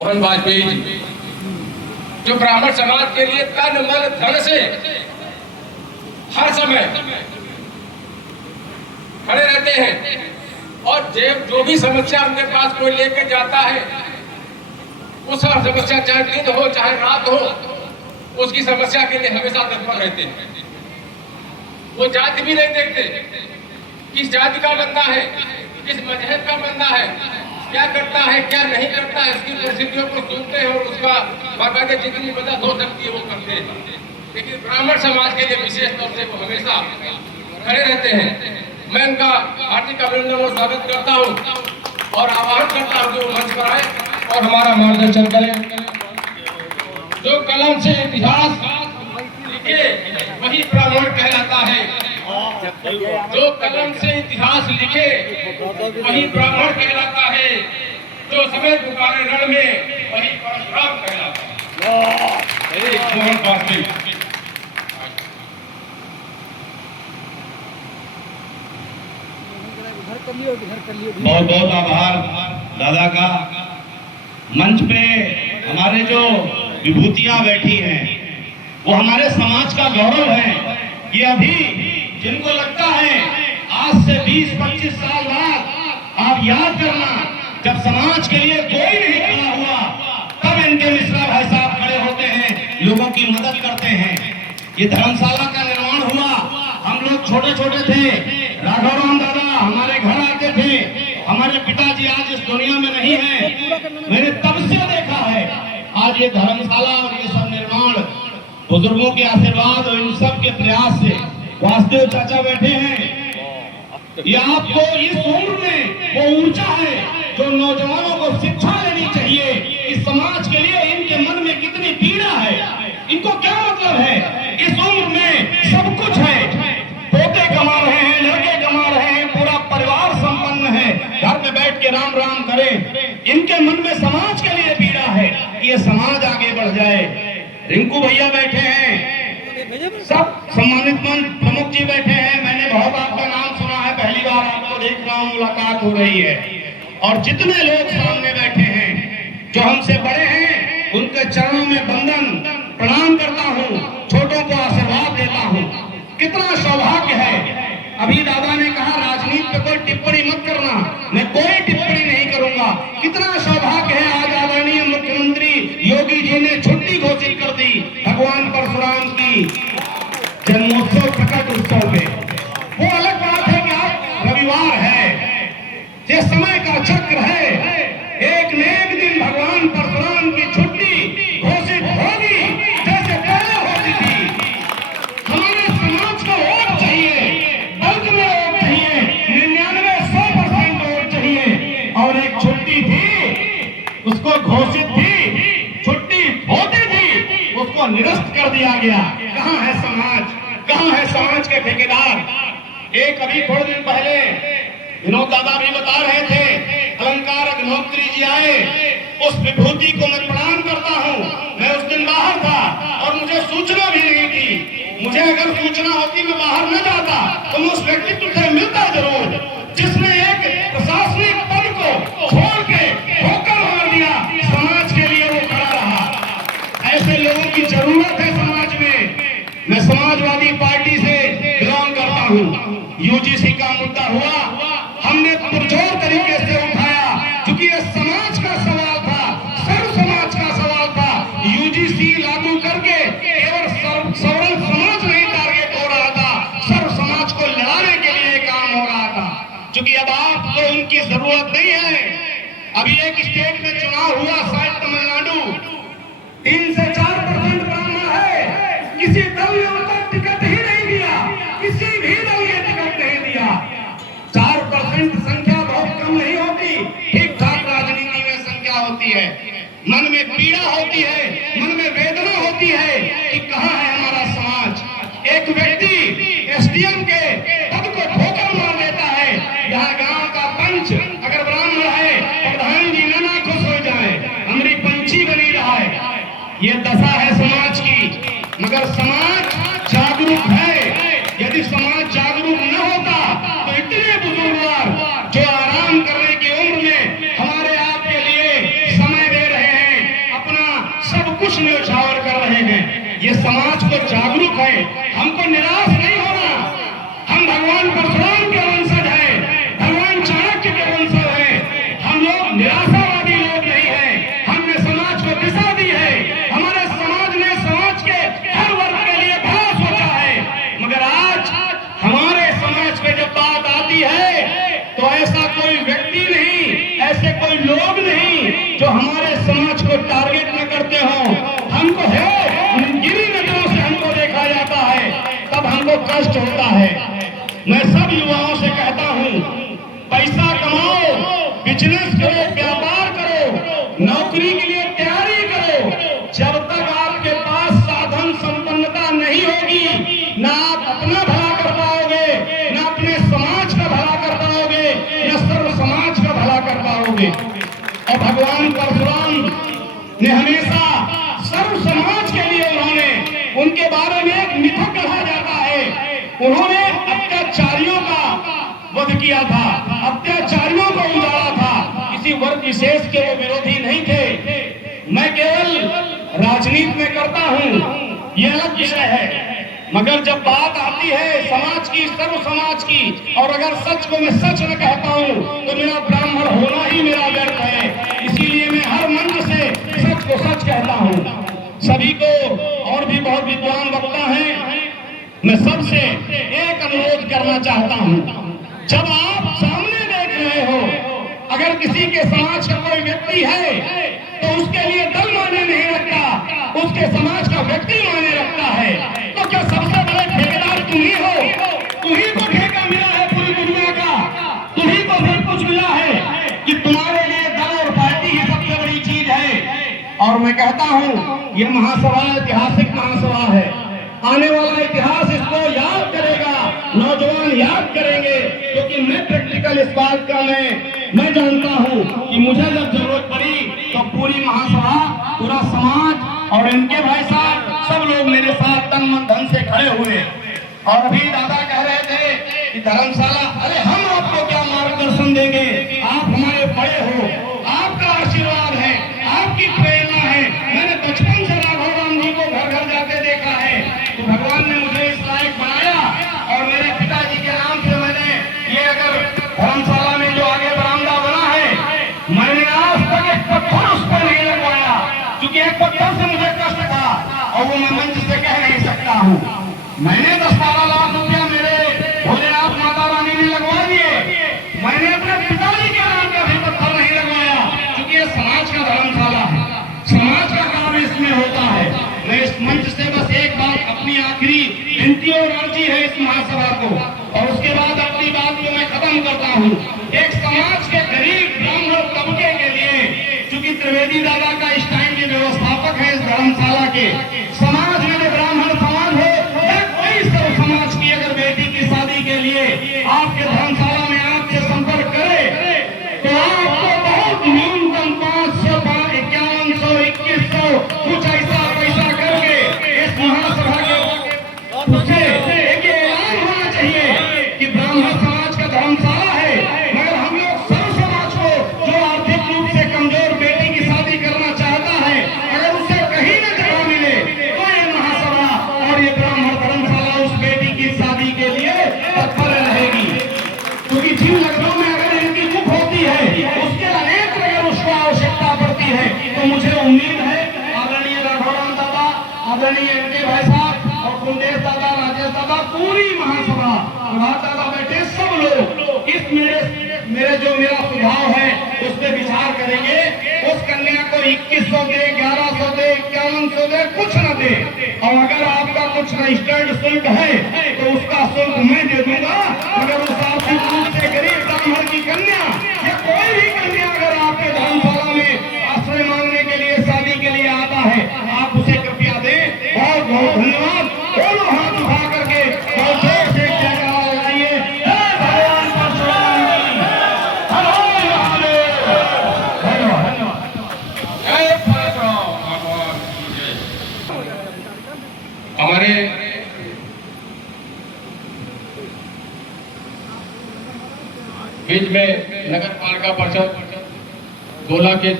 मोहन वाजपेयी जी, जो ब्राह्मण समाज के लिए तन मन धन से हर समय खड़े रहते हैं और जो भी समस्या उनके पास कोई लेके जाता है, उस समस्या चाहे दिन हो चाहे रात हो, उसकी समस्या के लिए हमेशा तत्पर रहते हैं। वो जाति भी नहीं देखते, किस जाति का बंदा है, किस मजहब का बंदा है, क्या करता है क्या नहीं करता है, उसकी परिस्थितियों को सुनते हैं और उसका बाकायदे जितनी मदद हो सकती है वो करते हैं। लेकिन ब्राह्मण समाज के लिए विशेष तौर से वो हमेशा खड़े रहते हैं। मैं उनका हार्दिक अभिनंदन और स्वागत करता हूँ और आह्वान करता हूँ कि वो मंच पर आए और हमारा मार्गदर्शन करें। जो कलम से इतिहास लिखे वही ब्राह्मण कहलाता है, जो कलम से इतिहास लिखे वही ब्राह्मण कहलाता है, जो समय पुकारे रण में वही परशुराम कहलाता है। मोहन वाजपेयी। बहुत बहुत आभार दादा का। मंच पे हमारे जो विभूतियां बैठी हैं वो हमारे समाज का गौरव है। ये अभी जिनको लगता है आज से 20-25 साल बाद आप याद करना, जब समाज के लिए कोई नहीं खड़ा हुआ तब इनके मिश्रा भाई साहब खड़े होते हैं, लोगों की मदद करते हैं। ये धर्मशाला का निर्माण हुआ, हम लोग छोटे छोटे थे, राघवराम दादा हमारे घर आते थे। हमारे पिताजी आज इस दुनिया में नहीं है, मैंने तब से देखा है। आज ये धर्मशाला और ये सब निर्माण बुजुर्गों के आशीर्वाद और इन सब के प्रयास से। वासुदेव चाचा बैठे हैं, ये आपको इस उम्र में वो ऊंचा है जो नौजवानों को शिक्षा लेनी चाहिए कि समाज के लिए इनके मन में कितनी पीड़ा है, इनको क्या मतलब है। इस उम्र में सब कुछ है, पोते कमा रहे हैं, लड़के कमा रहे हैं, पूरा परिवार संपन्न है, घर में बैठ के राम राम करें। इनके मन में समाज के लिए पीड़ा है कि ये समाज आगे बढ़ जाए। रिंकू भैया बैठे हैं, सब सम्मानित प्रमुख जी बैठे हैं। मैंने बहुत आपका नाम सुना है, पहली बार आपको देख रहा हूँ, मुलाकात हो रही है। और जितने लोग सामने बैठे हैं जो हमसे बड़े हैं, उनके चरणों में बंधन प्रणाम करता हूँ, छोटों को आशीर्वाद देता हूँ। कितना सौभाग्य है। अभी दादा ने कहा राजनीति पे कोई टिप्पणी मत करना, मैं कोई टिप्पणी नहीं करूंगा। कितना सौभाग्य है, आज आदरणीय मुख्यमंत्री योगी जी ने छुट्टी घोषित कर दी भगवान परशुराम की जन्मोत्सव प्रकट उत्सव पे। वो अलग बात है कि आज रविवार है, ये समय का चक्र है, एक न एक दिन भगवान परशुराम की छुट्टी घोषित होगी, जैसे पहले होती थी। हमारे समाज को वोट चाहिए, बल्कि में वोट चाहिए, 99-100% वोट चाहिए। और एक छुट्टी थी, उसको घोषित थी, छुट्टी होती थी, उसको निरस्त कर दिया गया। कहां है समाज, कहां है समाज के ठेकेदार। एक अभी थोड़े दिन पहले विनोद दादा भी बता रहे थे, अलंकार अग्निहोत्री जी आए, उस विभूति को मैं प्रणाम करता हूं। मैं उस दिन बाहर था और मुझे सूचना भी नहीं थी। मुझे अगर सूचना होती मैं बाहर न जाता तो मैं उस व्यक्तित्व से मिलता जरूर, जिसने एक प्रशासनिक पद को छोड़ के ठोकर मार दिया, समाज के लिए वो खड़ा रहा। ऐसे लोगों की जरूरत है समाज में। मैं समाजवादी पार्टी से बिलोंग करता हूँ। यूजीसी का मुद्दा हुआ, हमने पुरजोर तरीके से उठाया, क्योंकि ये समाज का सवाल था, सर्व समाज का सवाल था। यूजीसी लागू करके केवल सवर्ण समाज नहीं टारगेट हो रहा था, सर्व समाज को लड़ाने के लिए काम हो रहा था। क्योंकि अब आपको उनकी जरूरत नहीं है। अभी एक स्टेट में चुनाव हुआ, शायद तमिलनाडु, 3 से 4% ब्राह्मण है, किसी दल ने उनको टिकट ही नहीं दिया, किसी भी दल ने टिकट नहीं दिया। 4% संख्या बहुत कम नहीं होती, ठीक ठाक राजनीति में संख्या होती है। मन में पीड़ा होती है, मन में वेदना होती है कि कहां है हमारा समाज। एक व्यक्ति एसडीएम के पद को ठोकर मार देता है, यहाँ गांव का पंच अगर ब्राह्मण है, प्रधान जी ना खुश हो जाए, हमारी पंची बनी रहा है। ये दशा है समाज की। मगर समाज जागरूक है। यदि समाज जागरूक न होता तो इतने बुजुर्ग जो आराम करने की उम्र में हमारे आपके लिए समय दे रहे हैं, ये समाज को जागरूक है। हमको निराश नहीं होना। हम भगवान परशुराम के वंशज हैं, भगवान चाणक्य के वंशज हैं। हम लोग निराशावादी लोग नहीं हैं। हमने समाज को दिशा दी है। हमारे समाज ने समाज के हर वर्ग के लिए भला सोचा है। मगर आज हमारे समाज पे जब बात आती है तो ऐसा कोई व्यक्ति नहीं, ऐसे कोई लोग नहीं जो हमारे समाज को टारगेट न करते हो। हमको है गिरी नजरों से हमको देखा जाता है, तब हमको कष्ट होता है। मैं सब युवाओं से कहता हूं, पैसा कमाओ, बिजनेस करो, व्यापार करो, नौकरी के लिए तैयारी करो। जब तक आपके पास साधन संपन्नता नहीं होगी, ना आप अपना भला कर पाओगे, ना अपने समाज का भला कर पाओगे, ना सर्व समाज का भला कर पाओगे। और भगवान परशुराम ने हमेशा सर्व समाज के लिए उनके बारे में एक मिथक कहा जाता है। उन्होंने अत्याचारियों का वध किया था, अत्याचारियों को उजाड़ा था। किसी वर्ग विशेष के वो विरोधी नहीं थे। मैं केवल राजनीति में करता हूं, ये अलग विषय है। मगर जब बात आती है समाज की, सर्व समाज की, और अगर सच को मैं सच न कह पाऊं तो मेरा ब्राह्मण होना ही मेरा व्यर्थ है। इसीलिए मैं हर मंच से सच को सच कहता हूं। सभी को, और भी बहुत विद्वान वक्ता हैं, मैं सबसे एक अनुरोध करना चाहता हूं। जब आप सामने देख रहे हो, अगर किसी के समाज का कोई व्यक्ति है तो उसके लिए दल माने नहीं रखता, उसके समाज का व्यक्ति माने रखता है। तो क्या सबसे बड़े ठेकेदार तुम ही हो? तुम्ही को ठेका मिला है पूरी दुनिया का, तुम्ही को सब कुछ मिला है कि तुम्हारे लिए दल और पार्टी ही सबसे बड़ी चीज है। और मैं कहता हूं, ये महासभा ऐतिहासिक महासभा है। आने वाला इतिहास इसको याद करेगा, नौजवान याद करेंगे। क्योंकि मैं प्रैक्टिकल इस बात का मैं जानता हूं कि मुझे जब जरूरत पड़ी तो पूरी महासभा, पूरा समाज और इनके भाई साहब सब लोग मेरे साथ तन मन धन से खड़े हुए। और अभी दादा कह रहे थे कि धर्मशाला, अरे हम आपको क्या मार्गदर्शन देंगे? आप हमारे बड़े हो, आपका आशीर्वाद है, आपकी प्रेरणा है। मैंने बचपन से राघव जी को घर घर जाते देखा है। तो भगवान ने मुझे इस लायक बनाया और मेरे पिताजी के नाम से मैंने ये, अगर धर्मशाला में जो आगे बरामदा बना है, मैंने आज तक एक पत्थर उस पर नहीं लगवाया, क्योंकि एक पत्थर से मुझे कष्ट था और वो मैं मंच से कह नहीं सकता हूँ। मैंने 10-12 लाख रुपया मेरे भोलेनाथ माता रानी ने लगवा दिए। मैंने अपने पिताजी के नाम का भी पत्थर नहीं लगवाया, क्योंकि ये समाज का धर्मशाला है, समाज का काम इसमें होता है। मैं इस मंच से बस एक बात, अपनी आखिरी विनती और अर्जी है इस महासभा को, और उसके बाद अपनी बात को मैं खत्म करता हूँ। एक समाज के गरीब ब्राह्मण तबके के लिए, चूंकि त्रिवेदी दादा का इस टाइम के व्यवस्थापक है इस धर्मशाला के, समाज में जो ब्राह्मण समाज हो या कोई सब समाज की अगर बेटी की शादी के लिए आपके धर्मशाला में आपसे संपर्क करे तो आपको बहुत न्यूनतम 500, 5100, 2100 कुछ ऐसा पैसा करके इस महासभा के उससे एक ऐलान होना चाहिए कि ब्राह्मण समाज का धर्मशाला है। मगर हम लोग सर्व समाज को, जो आर्थिक रूप से कमजोर बेटी की शादी करना चाहता है, अगर उसे कहीं न जगह मिले तो ये महासभा और ये ब्राह्मण धर्मशाला उस बेटी की शादी के लिए तत्पर रहेगी। क्योंकि जिन लग्नों में अगर इनकी मुख होती है उसके अनेक अगर उसको आवश्यकता पड़ती है, तो मुझे उम्मीद है आदरणीय राघवराम दादा, आदरणीय इनके भाई साहब और कुंदेश दादा, राजेश दादा, पूरी महासभा, प्रभात दादा बैठे, सब लोग इस मेरे जो मेरा सुझाव है उस पर विचार करेंगे। उस कन्या को 2100 दे, 1100 दे, 5100 दे, कुछ न दे। और अगर आपका कुछ रजिस्टर्ड शुल्क है तो उसका शुल्क मैं दे दूंगा। अगर उस आर्थिक रूप से गरीब ब्राह्मण की कन्या या कोई भी कन्या अगर आपके धर्मशाला में आश्रय मांगने के लिए, शादी के लिए आता है, आप उसे कृपया दें। बहुत बहुत धन्यवाद। दोनों हाथ उठा करके बहुत जोर से जयकारा लगाइए। भगवान परशुराम जी, हर हर महादेव। धन्यवाद। जय परशुराम भगवान की जय। हमारे बीच में नगर पालिका परिषद गोला के